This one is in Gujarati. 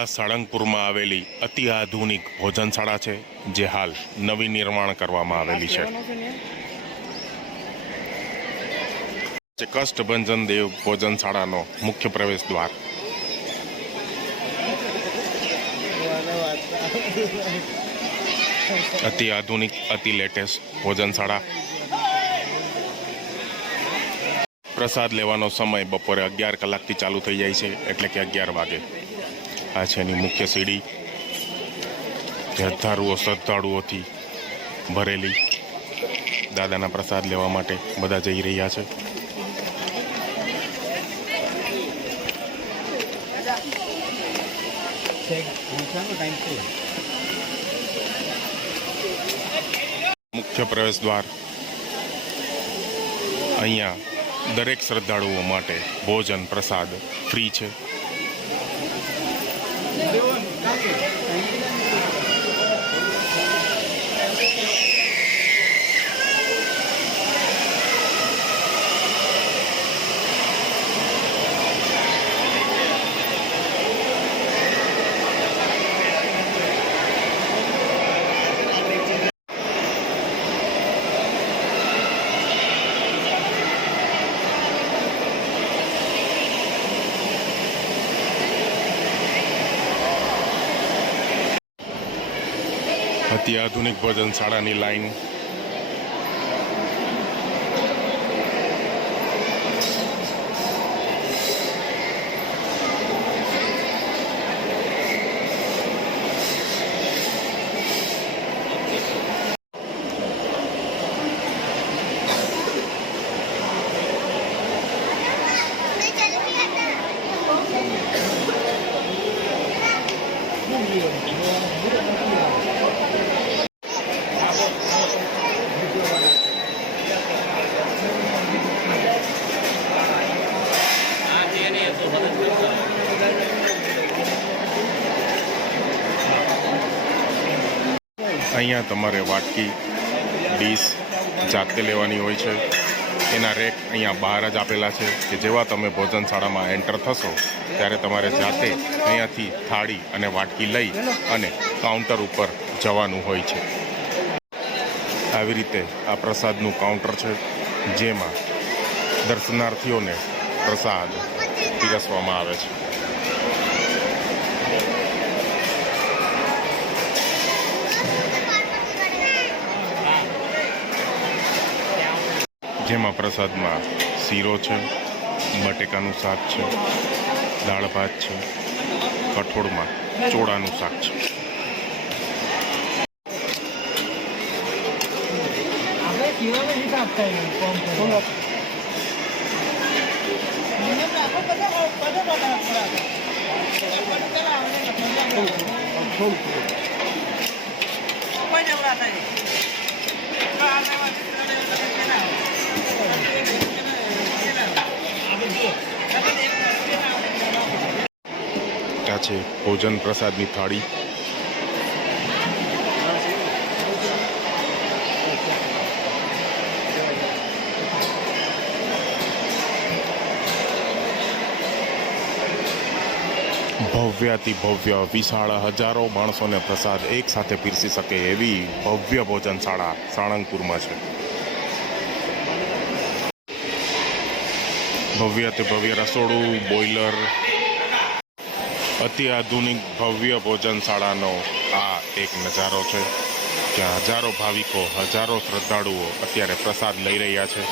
આ સાળંગપુરમાં આવેલી અતિ આધુનિક ભોજનશાળા છે, જે હાલ નવી નિર્માણ કરવામાં આવેલી છે। કષ્ટભંજન દેવ ભોજનશાળાનો મુખ્ય પ્રવેશ દ્વાર। અતિ આધુનિક, અતિ લેટેસ્ટ ભોજનશાળા। પ્રસાદ લેવાનો સમય બપોરે 11 કલાકથી ચાલુ થઈ જાય છે, એટલે કે 11 વાગે। આ છે એની મુખ્ય સીડી, હજારો શ્રદ્ધાળુઓથી ભરેલી। દાદાના પ્રસાદ લેવા માટે બધા જઈ રહ્યા છે। મુખ્ય પ્રવેશ દ્વાર। અહીંયા દરેક શ્રદ્ધાળુઓ માટે ભોજન પ્રસાદ ફ્રી છે। અતિ આધુનિક ભોજનશાળાની લાઈન। અહીંયા તમારે વાટકી, ડીશ જાતે લેવાની હોય છે। એના રેક અહીંયા બહાર જ આપેલા છે કે જેવા તમે ભોજનશાળામાં એન્ટર થશો ત્યારે તમારે જાતે અહીંયાથી થાળી અને વાટકી લઈ અને કાઉન્ટર ઉપર જવાનું હોય છે। આવી રીતે આ પ્રસાદનું કાઉન્ટર છે, જેમાં દર્શનાર્થીઓને પ્રસાદ પીરસવામાં આવે છે। જેમાં પ્રસાદમાં શીરો છે, બટેકાનું શાક છે, દાળ ભાત છે, કઠોળમાં ચોળાનું શાક છે। આ છે ભોજન પ્રસાદની થાળી। ભવ્યાતિ ભવ્ય વિશાળ હજારો માણસોને પ્રસાદ એક સાથે પીરસી શકે એવી ભવ્ય ભોજનશાળા સાળંગપુરમાં છે। ભવ્યાતિ ભવ્ય રસોડું, બોઇલર, અતિ આધુનિક ભવ્ય ભોજનશાળાનો આ એક નજારો છે, જ્યાં હજારો ભાવિકો, હજારો શ્રદ્ધાળુઓ અત્યારે પ્રસાદ લઈ રહ્યા છે।